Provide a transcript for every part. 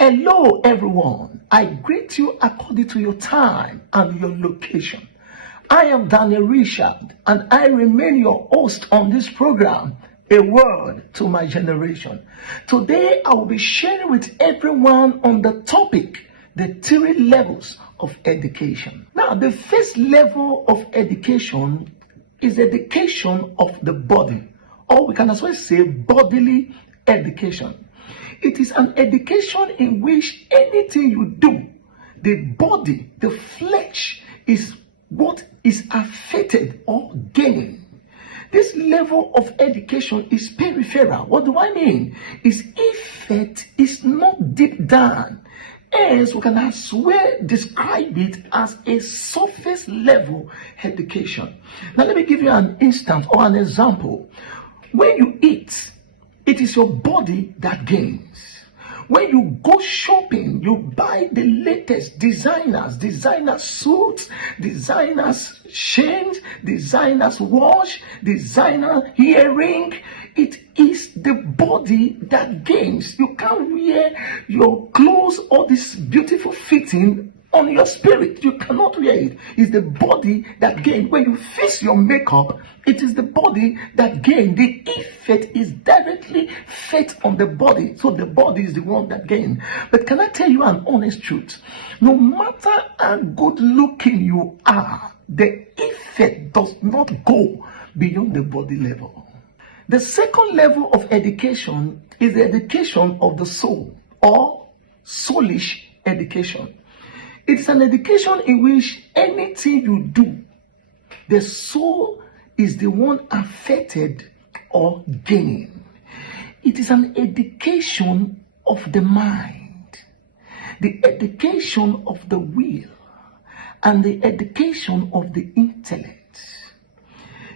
Hello, everyone. I greet you according to your time and your location. I am Daniel Richard, and I remain your host on this program, A Word to My Generation. Today, I will be sharing with everyone on the topic, the 3 levels of education. Now, the first level of education is education of the body, or we can as well say bodily education. It is an education in which anything you do, the body, the flesh, is what is affected or gained. This level of education is peripheral. What do I mean? Its effect is not deep down. Hence, we can as well describe it as a surface level education. Now, let me give you an instance or an example. When you eat, it is your body that gains. When you go shopping, you buy the latest designer suits, designers chains, designers watch, designer earring. It is the body that gains. You can't wear your clothes or this beautiful fitting on your spirit. You cannot wear it. It's the body that gains. When you fix your makeup, it is the body that gains. The effect is directly felt on the body. So the body is the one that gains. But can I tell you an honest truth? No matter how good looking you are, the effect does not go beyond the body level. The second level of education is the education of the soul, or soulish education. It's an education in which anything you do, the soul is the one affected or gaining. It is an education of the mind, the education of the will, and the education of the intellect.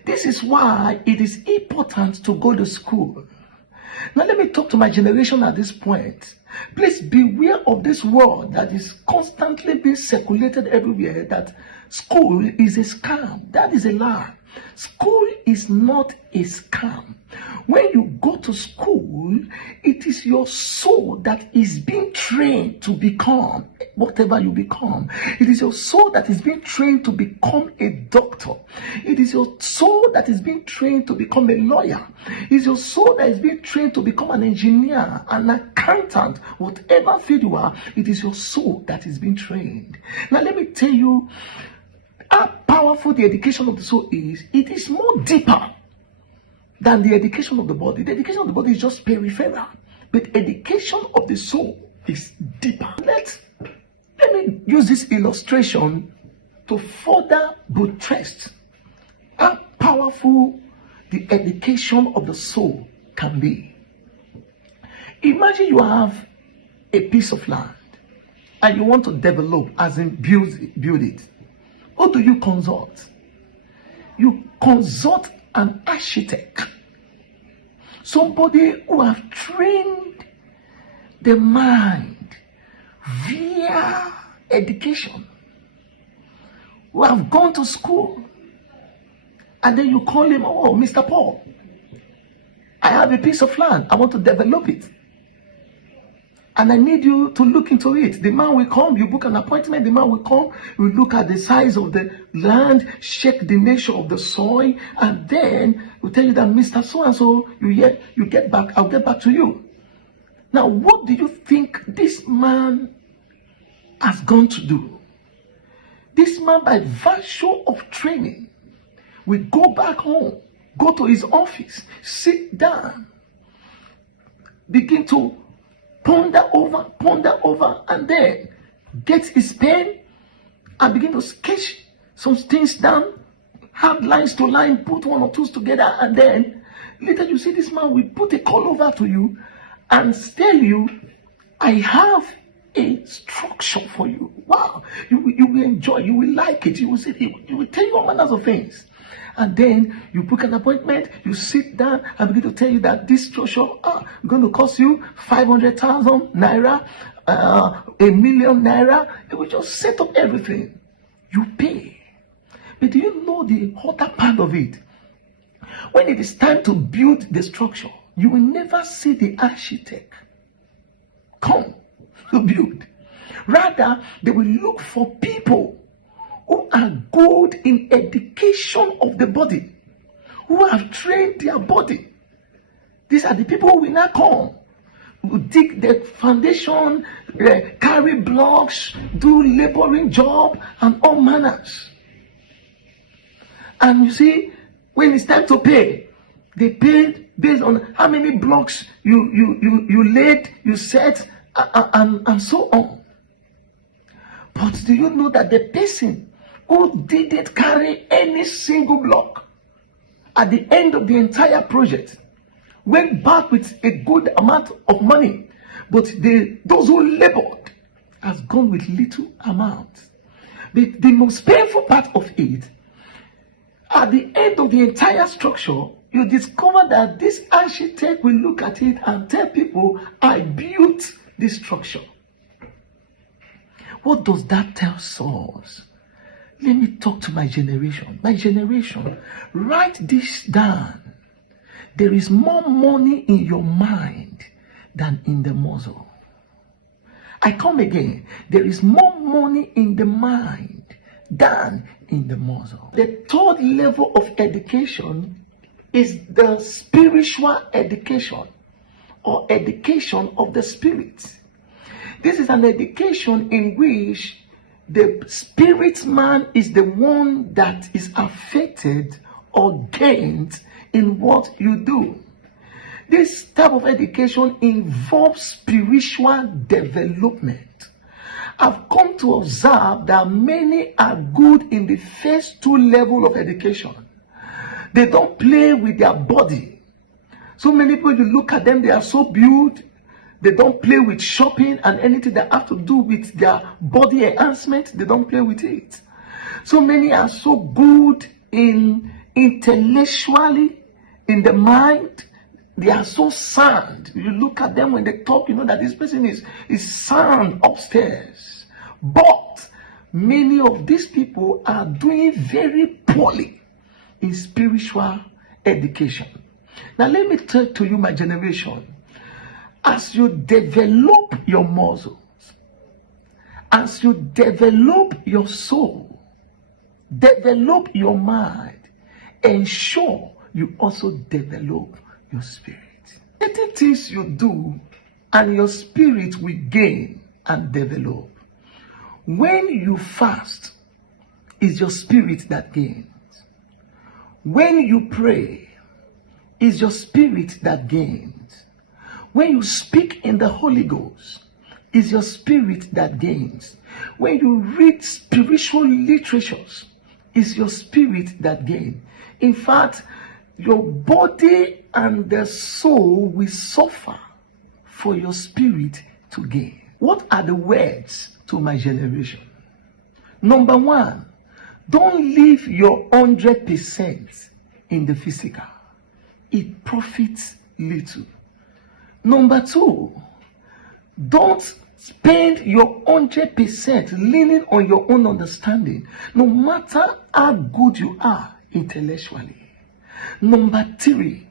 This is why it is important to go to school. Now, let me talk to my generation at this point. Please beware of this word that is constantly being circulated everywhere, that school is a scam. That is a lie. School is not a scam. When you go to school, it is your soul that is being trained to become whatever you become. It is your soul that is being trained to become a doctor. It is your soul that is being trained to become a lawyer. It is your soul that is being trained to become an engineer, an accountant, whatever field you are. It is your soul that is being trained. Now, let me tell you how powerful the education of the soul is. It is more deeper than the education of the body. The education of the body is just peripheral, but education of the soul is deeper. Let me use this illustration to further buttress how powerful the education of the soul can be. Imagine you have a piece of land and you want to develop, as in build it. Who do you consult? You consult an architect, somebody who have trained the mind via education, who have gone to school, and then you call him, oh, Mr. Paul, I have a piece of land, I want to develop it, and I need you to look into it. The man will come, you book an appointment, the man will come, we look at the size of the land, check the nature of the soil, and then we'll tell you that Mr. So-and-so, you get back, I'll get back to you. Now, what do you think this man has gone to do? This man, by virtue of training, will go back home, go to his office, sit down, begin to ponder over, and then get his pen and begin to sketch some things down, have lines to line, put one or two together, and then later you see this man will put a call over to you and tell you, I have a structure for you. Wow, you will enjoy, you will like it, you will see, you will tell you all manners of things. And then you book an appointment, you sit down and begin to tell you that this structure is going to cost you 500,000 naira, 1 million naira. It will just set up everything. You pay. But do you know the other part of it? When it is time to build the structure, you will never see the architect come. to build. Rather, they will look for people who are good in education of the body, who have trained their body. These are the people who will now come, who dig the foundation, carry blocks, do laboring job, and all manners. And you see, when it's time to pay, they pay based on how many blocks you laid, you set, and so on. But do you know that the person who didn't carry any single block at the end of the entire project went back with a good amount of money, but those who labored has gone with little amount. The most painful part of it, at the end of the entire structure, you discover that this architect will look at it and tell people, I built this structure. What does that tell us? Let me talk to my generation. My generation, write this down. There is more money in your mind than in the muzzle. I come again. There is more money in the mind than in the muzzle. The third level of education is the spiritual education, or education of the spirit. This is an education in which the spirit man is the one that is affected or gained in what you do. This type of education involves spiritual development. I've come to observe that many are good in the first two levels of education. They don't play with their body. So many people, you look at them, they are so built. They don't play with shopping and anything that have to do with their body enhancement. They don't play with it. So many are so good in intellectually, in the mind. They are so sound. You look at them when they talk, you know that this person is sound upstairs. But many of these people are doing very poorly in spiritual education. Now let me tell to you, my generation, as you develop your muscles, as you develop your soul, develop your mind, ensure you also develop your spirit. Certain things you do and your spirit will gain and develop. When you fast, it's your spirit that gains. When you pray, it's your spirit that gains. When you speak in the Holy Ghost, it's your spirit that gains. When you read spiritual literatures, it's your spirit that gains. In fact, your body and the soul will suffer for your spirit to gain. What are the words to my generation? Number one, don't leave your 100% in the physical. It profits little. Number two, don't spend your 100% leaning on your own understanding, no matter how good you are intellectually. Number three,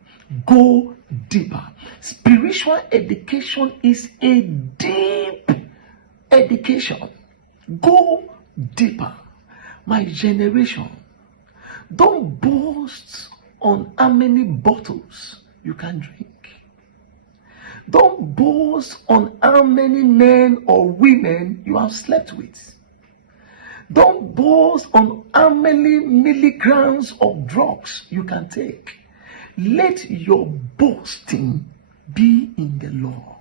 go deeper. Spiritual education is a deep education. Go deeper. My generation, don't boast on how many bottles you can drink. Don't boast on how many men or women you have slept with. Don't boast on how many milligrams of drugs you can take. Let your boasting be in the Lord.